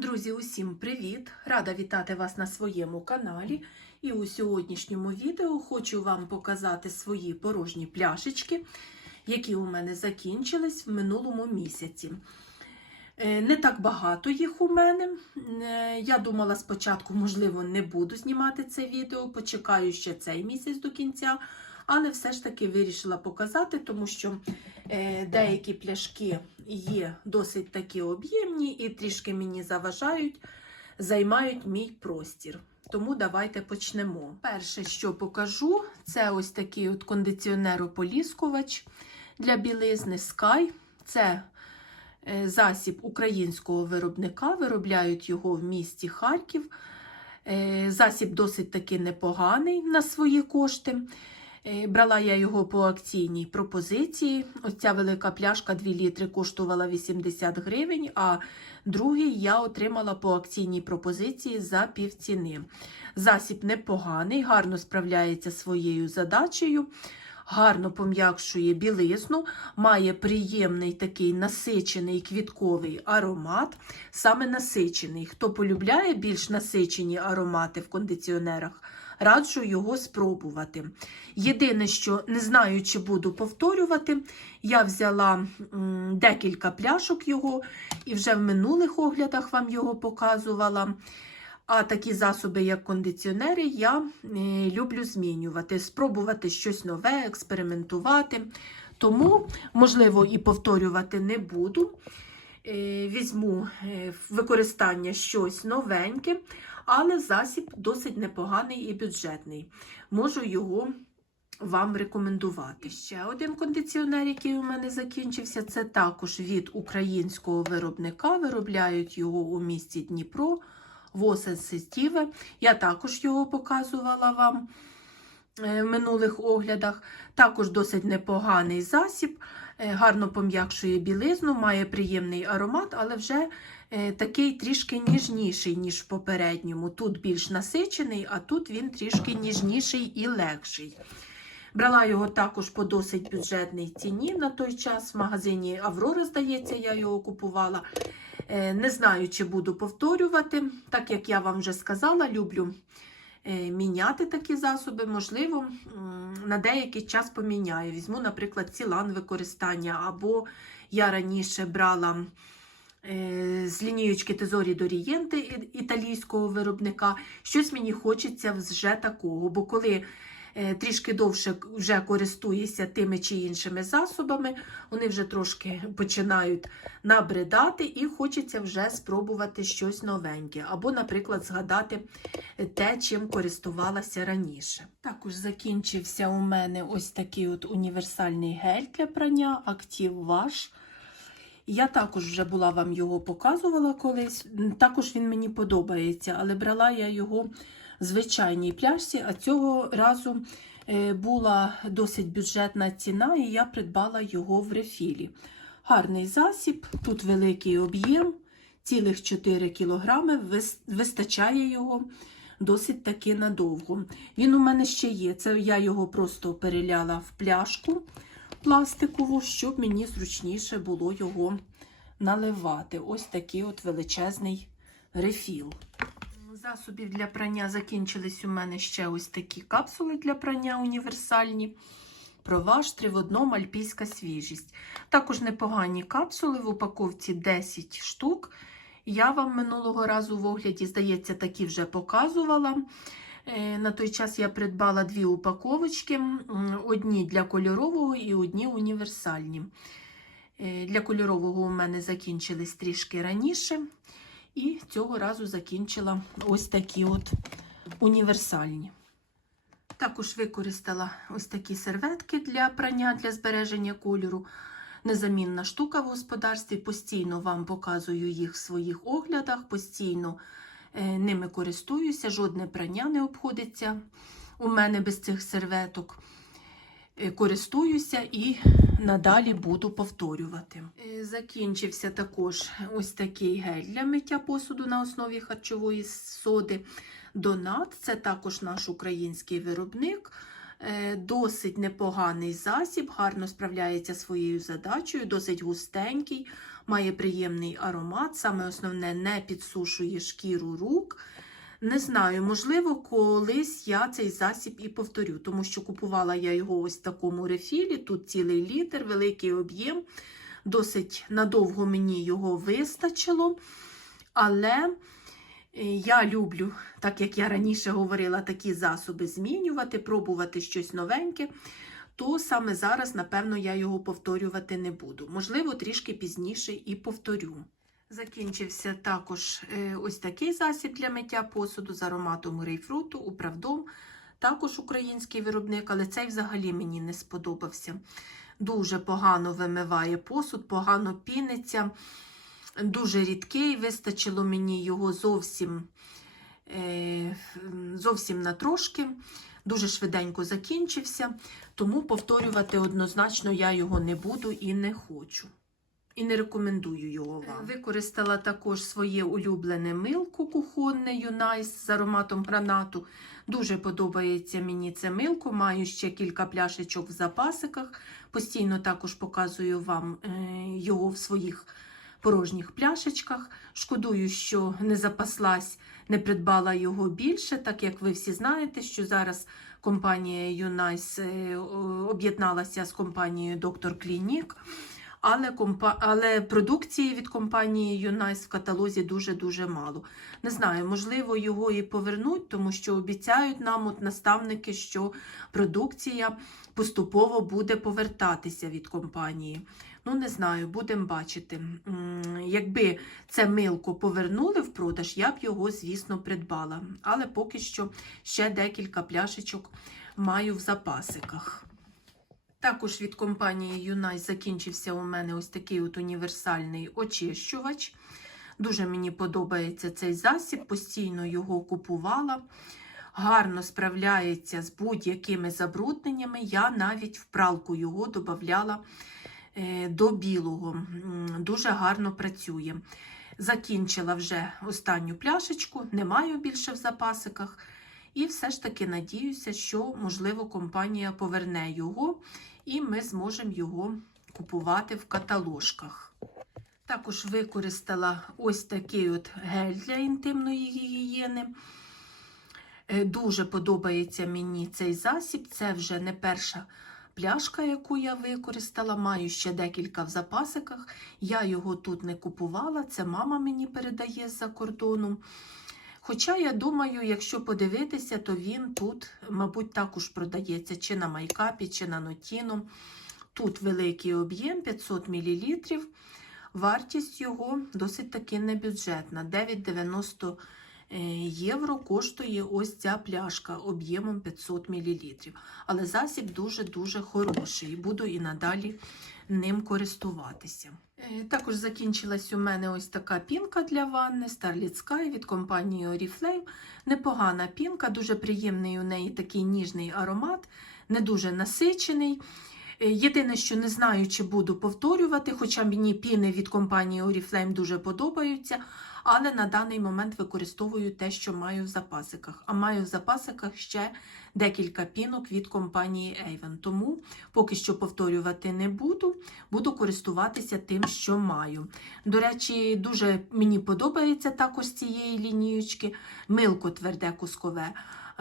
Друзі, усім привіт! Рада вітати вас на своєму каналі. І у сьогоднішньому відео хочу вам показати свої порожні пляшечки, які у мене закінчились в минулому місяці. Е, Не так багато їх у мене. Е, Я думала спочатку, можливо, не буду знімати це відео, почекаю ще цей місяць до кінця, але все ж таки вирішила показати, тому що е, деякі пляшки є досить такі об'ємні і трішки мені заважають, займають мій простір. Тому давайте почнемо. Перше, що покажу, це ось такий от кондиціонер-ополіскувач для білизни Sky. Це е, засіб українського виробника, виробляють його в місті Харків. Е, Засіб досить таки непоганий на свої кошти. Е, Брала я його по акційній пропозиції. Ось ця велика пляшка 2 літри коштувала 80 гривень, а другий я отримала по акційній пропозиції за півціни. Засіб непоганий, гарно справляється своєю задачею, гарно пом'якшує білизну, має приємний такий насичений квітковий аромат, саме насичений. Хто полюбляє більш насичені аромати в кондиціонерах, раджу його спробувати. Єдине, що не знаю, чи буду повторювати, я взяла декілька пляшок його і вже в минулих оглядах вам його показувала. А такі засоби, як кондиціонери, я люблю змінювати, спробувати щось нове, експериментувати. Тому, можливо, і повторювати не буду. Е, Візьму е, використання щось новеньке, але засіб досить непоганий і бюджетний. Можу його вам рекомендувати. Ще один кондиціонер, який у мене закінчився, це також від українського виробника. Виробляють його у місті Дніпро. Восен Сестіве. Я також його показувала вам е, в минулих оглядах. Також досить непоганий засіб, е, гарно пом'якшує білизну, має приємний аромат, але вже такий трішки ніжніший, ніж в попередньому. Тут більш насичений, а тут він трішки ніжніший і легший. Брала його також по досить бюджетній ціні на той час. В магазині Аврора, здається, я його купувала. Е, Не знаю, чи буду повторювати, так як я вам вже сказала, люблю е, міняти такі засоби. Можливо, на деякий час поміняю. Візьму, наприклад, цілан використання, або я раніше брала е, з лінієчки Тезорі Дорієнти італійського виробника. Щось мені хочеться вже такого, бо коли е, трішки довше вже користуюся тими чи іншими засобами, вони вже трошки починають набридати і хочеться вже спробувати щось новеньке. Або, наприклад, згадати те, чим користувалася раніше. Також закінчився у мене ось такий от універсальний гель для прання Active Wash. Я також вже була вам його показувала колись. Також він мені подобається, але брала я його в звичайній пляшці, а цього разу е, була досить бюджетна ціна, і я придбала його в рефілі. Гарний засіб, тут великий об'єм, цілих 4 кілограми, вис- вистачає його досить таки надовго. Він у мене ще є. Це я його просто переляла в пляшку пластикову, щоб мені зручніше було його наливати. Ось такий от величезний рефіл. Засобів для прання закінчились у мене ще ось такі капсули для прання універсальні. Проваж 3 в одному альпійська свіжість. Також непогані капсули в упаковці 10 штук. Я вам минулого разу в огляді, здається, такі вже показувала. Е, На той час я придбала дві упаковочки: одні для кольорового і одні універсальні. Е, Для кольорового у мене закінчились трішки раніше. І цього разу закінчила ось такі от універсальні. Також використала ось такі серветки для прання, для збереження кольору. Незамінна штука в господарстві. Постійно вам показую їх в своїх оглядах, постійно ними користуюся, жодне прання не обходиться у мене без цих серветок. Е, Користуюся і надалі буду повторювати. Е, Закінчився також ось такий гель для миття посуду на основі харчової соди. Донат це також наш український виробник. Е, Досить непоганий засіб, гарно справляється своєю задачею, досить густенький, має приємний аромат. Саме основне не підсушує шкіру рук. Не знаю, можливо, колись я цей засіб і повторю, тому що купувала я його ось в такому рефілі. Тут цілий літр, великий об'єм. Досить надовго мені його вистачило. Але е, я люблю, так як я раніше говорила, такі засоби змінювати, пробувати щось новеньке. То саме зараз, напевно, я його повторювати не буду. Можливо, трішки пізніше і повторю. Закінчився також е, ось такий засіб для миття посуду з ароматом грейпфруту, управдом. Також український виробник, але цей взагалі мені не сподобався. Дуже погано вимиває посуд, погано піниться. Дуже рідкий, вистачило мені його зовсім, е, зовсім на трошки. Дуже швиденько закінчився, тому повторювати однозначно я його не буду і не хочу. І не рекомендую його вам. Використала також своє улюблене милко кухонне Юнайс з ароматом гранату. Дуже подобається мені це милко. Маю ще кілька пляшечок в запасиках. Постійно також показую вам е, його в своїх порожніх пляшечках. Шкодую, що не запаслась, не придбала його більше, так як ви всі знаєте, що зараз компанія Юнайс е, об'єдналася з компанією Доктор Клінік. Але компа... але продукції від компанії Юнайс в каталозі дуже-дуже мало. Не знаю, можливо, його і повернуть, тому що обіцяють нам от наставники, що продукція поступово буде повертатися від компанії. Ну, не знаю, будемо бачити. Якби це милко повернули в продаж, я б його, звісно, придбала. Але поки що ще декілька пляшечок маю в запасиках. Також від компанії Юнай закінчився у мене ось такий от універсальний очищувач. Дуже мені подобається цей засіб, постійно його купувала. Гарно справляється з будь-якими забрудненнями. Я навіть в пралку його додавала е, до білого. Дуже гарно працює. Закінчила вже останню пляшечку, не маю більше в запасиках. І все ж таки надіюся, що, можливо, компанія поверне його, і ми зможемо його купувати в каталожках. Також використала ось такий от гель для інтимної гігієни. Е, Дуже подобається мені цей засіб. Це вже не перша пляшка, яку я використала. Маю ще декілька в запасиках. Я його тут не купувала, це мама мені передає з-за кордону. Хоча, я думаю, якщо подивитися, то він тут, мабуть, також продається чи на майкапі, чи на нотіно. Тут великий об'єм 500 мл. Вартість його досить таки небюджетна. 9,90 євро коштує ось ця пляшка об'ємом 500 мл. Але засіб дуже-дуже хороший. Буду і надалі ним користуватися. Е, Також закінчилась у мене ось така пінка для ванни Starlit Sky від компанії Oriflame. Непогана пінка, дуже приємний у неї такий ніжний аромат, не дуже насичений. Е, Єдине, що не знаю, чи буду повторювати, хоча мені піни від компанії Oriflame дуже подобаються, але на даний момент використовую те, що маю в запасиках. А маю в запасиках ще декілька пінок від компанії Avon. Тому поки що повторювати не буду, буду користуватися тим, що маю. До речі, дуже мені подобається також цієї лінієчки милко тверде кускове.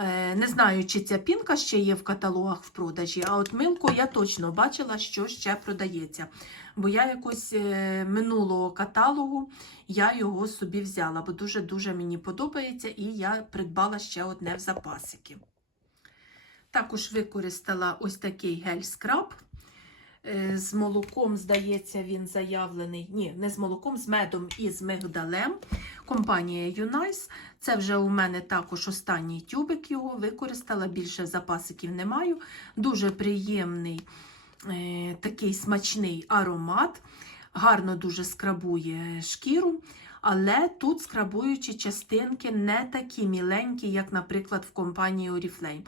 Е, Не знаю, чи ця пінка ще є в каталогах в продажі, а от милку я точно бачила, що ще продається. Бо я якось е, минулого каталогу я його собі взяла, бо дуже-дуже мені подобається, і я придбала ще одне в запасики. Також використала ось такий гель-скраб. Е, З молоком, здається, він заявлений. Ні, не з молоком, з медом і з мигдалем. Компанія Юнайс. Це вже у мене також останній тюбик його використала. Більше запасиків не маю. Дуже приємний е, такий смачний аромат. Гарно дуже скрабує шкіру. Але тут скрабуючі частинки не такі міленькі, як, наприклад, в компанії Oriflame.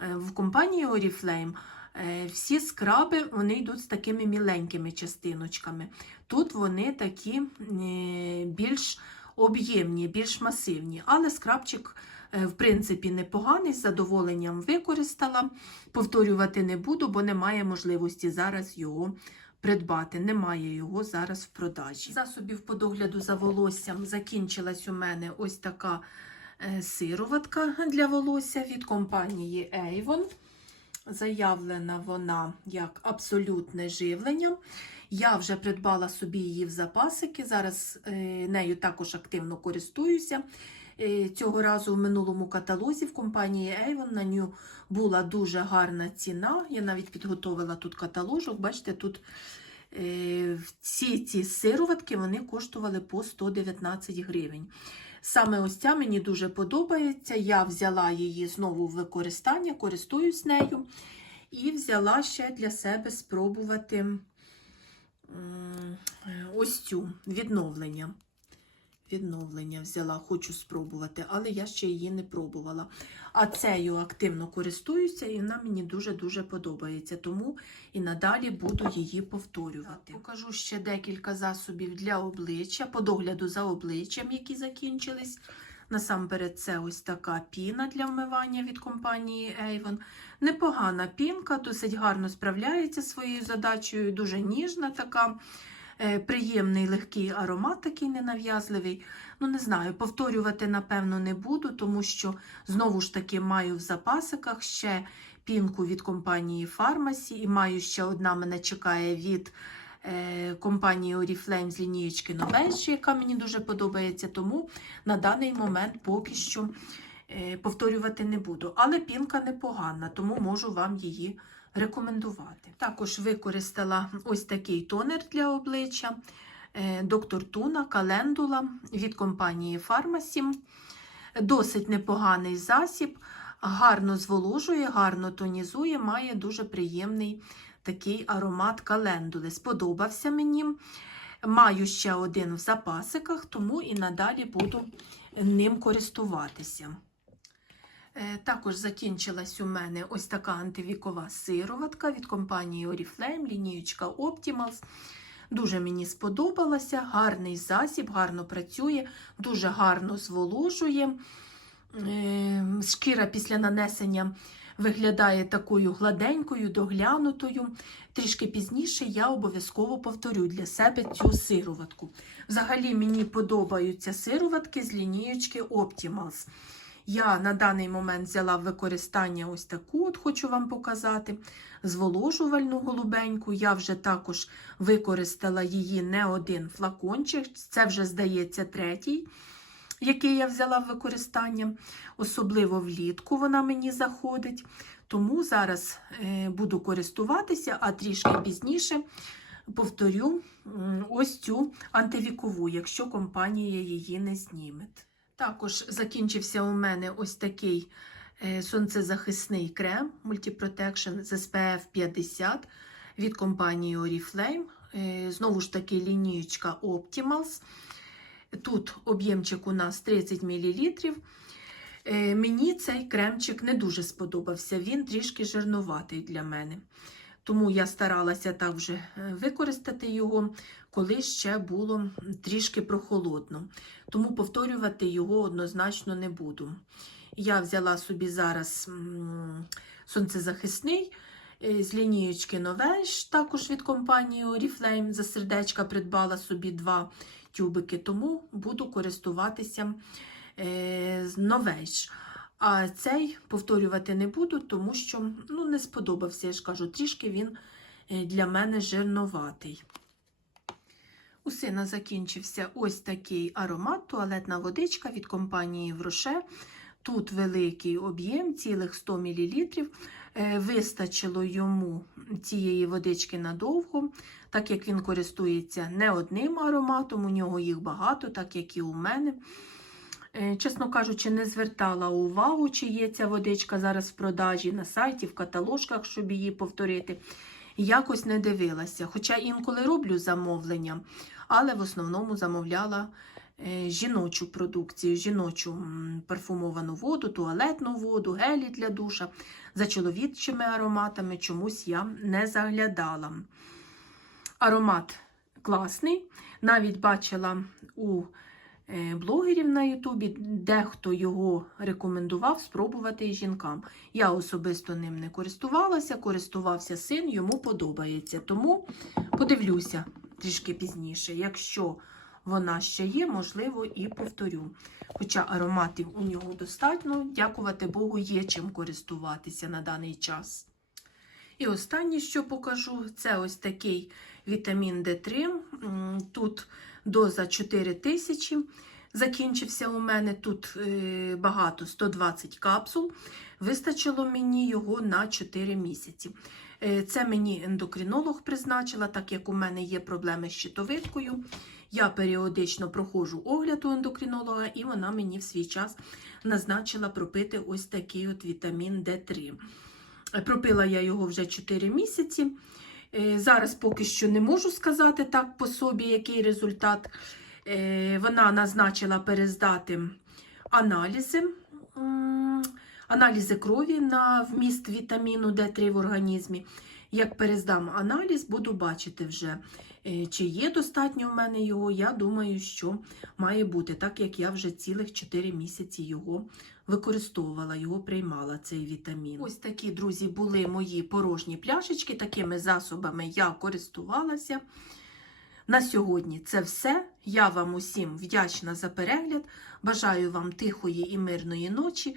Е, В компанії Oriflame всі скраби вони йдуть з такими міленькими частиночками. Тут вони такі е, більш об'ємні, більш масивні. Але скрабчик, е, в принципі, непоганий, з задоволенням використала. Повторювати не буду, бо немає можливості зараз його придбати. Немає його зараз в продажі. Засобів по догляду за волоссям закінчилась у мене ось така е, сироватка для волосся від компанії Avon. Заявлена вона як абсолютне живлення. Я вже придбала собі її в запасики. Зараз е, нею також активно користуюся. Е, Цього разу в минулому каталозі в компанії Avon на нього була дуже гарна ціна. Я навіть підготовила тут каталожок. Бачите, тут е, всі ці сироватки вони коштували по 119 гривень. Саме ось ця мені дуже подобається. Я взяла її знову в використання, користуюсь нею. І взяла ще для себе спробувати ось цю відновлення. Відновлення взяла, хочу спробувати, але я ще її не пробувала. А цею активно користуюся, і вона мені дуже-дуже подобається. Тому і надалі буду її повторювати. Покажу ще декілька засобів для обличчя, по догляду за обличчям, які закінчились. Насамперед, це ось така піна для вмивання від компанії Avon. Непогана пінка, досить гарно справляється зі своєю задачею, дуже ніжна така. Е, Приємний легкий аромат, такий ненав'язливий. Ну, не знаю, повторювати, напевно, не буду, тому що знову ж таки маю в запасиках ще пінку від компанії Pharmacy, і маю ще одна мене чекає від е, компанії Oriflame з лінієчки Novage, яка мені дуже подобається. Тому на даний момент поки що е, повторювати не буду. Але пінка непогана, тому можу вам її рекомендувати. Також використала ось такий тонер для обличчя е, Доктор Туна Календула від компанії Pharmacy. Досить непоганий засіб, гарно зволожує, гарно тонізує, має дуже приємний такий аромат календули. Сподобався мені. Маю ще один в запасиках, тому і надалі буду ним користуватися. Е, Також закінчилась у мене ось така антивікова сироватка від компанії Oriflame, лінієчка Optimals. Дуже мені сподобалася, гарний засіб, гарно працює, дуже гарно зволожує. Е, Шкіра після нанесення виглядає такою гладенькою, доглянутою. Трішки пізніше я обов'язково повторю для себе цю сироватку. Взагалі мені подобаються сироватки з лінієчки Optimals. Я на даний момент взяла в використання ось таку, от хочу вам показати, зволожувальну голубеньку. Я вже також використала її не один флакончик, це вже, здається, третій, який я взяла в використання. Особливо влітку вона мені заходить. Тому зараз е, буду користуватися, а трішки пізніше повторю ось цю антивікову, якщо компанія її не зніме. Також закінчився у мене ось такий е, сонцезахисний крем Multiprotection з SPF 50 від компанії Oriflame. Е, Знову ж таки, лінієчка Optimals. Тут об'ємчик у нас 30 мл. Е, Мені цей кремчик не дуже сподобався, він трішки жирнуватий для мене. Тому я старалася так вже е, використати його, коли ще було трішки прохолодно. Тому повторювати його однозначно не буду. Я взяла собі зараз сонцезахисний е, з лінієчки Novage, також від компанії Oriflame. За сердечка придбала собі два тюбики, тому буду користуватися е, з Novage. А цей повторювати не буду, тому що ну, не сподобався, я ж кажу, трішки він е, для мене жирноватий. У сина закінчився ось такий аромат, туалетна водичка від компанії Вроше. Тут великий об'єм, цілих 100 мл. Е, Вистачило йому цієї водички надовго, так як він користується не одним ароматом, у нього їх багато, так як і у мене. Е, Чесно кажучи, не звертала увагу, чи є ця водичка зараз в продажі на сайті, в каталожках, щоб її повторити. Якось не дивилася. Хоча інколи роблю замовлення, але в основному замовляла е, жіночу продукцію, жіночу парфумовану воду, туалетну воду, гелі для душа. За чоловічими ароматами чомусь я не заглядала. Аромат класний. Навіть бачила у блогерів на Ютубі, дехто його рекомендував спробувати і жінкам. Я особисто ним не користувалася, користувався син, йому подобається. Тому подивлюся трішки пізніше. Якщо вона ще є, можливо, і повторю. Хоча ароматів у нього достатньо, дякувати Богу, є чим користуватися на даний час. І останнє, що покажу, це ось такий вітамін D3. Тут доза 4 тисячі. Закінчився у мене тут е, багато 120 капсул. Вистачило мені його на 4 місяці. Е, Це мені ендокринолог призначила, так як у мене є проблеми з щитовидкою. Я періодично проходжу огляд у ендокринолога, і вона мені в свій час назначила пропити ось такий от вітамін D3. Е, Пропила я його вже 4 місяці. Е, Зараз поки що не можу сказати так по собі, який результат. Е, Вона назначила перездати аналізи, аналізи крові на вміст вітаміну D3 в організмі. Як перездам аналіз, буду бачити вже, е, чи є достатньо в мене його. Я думаю, що має бути, так як я вже цілих 4 місяці його використовувала, його приймала цей вітамін. Ось такі, друзі, були мої порожні пляшечки. Такими засобами я користувалася. На сьогодні це все. Я вам усім вдячна за перегляд. Бажаю вам тихої і мирної ночі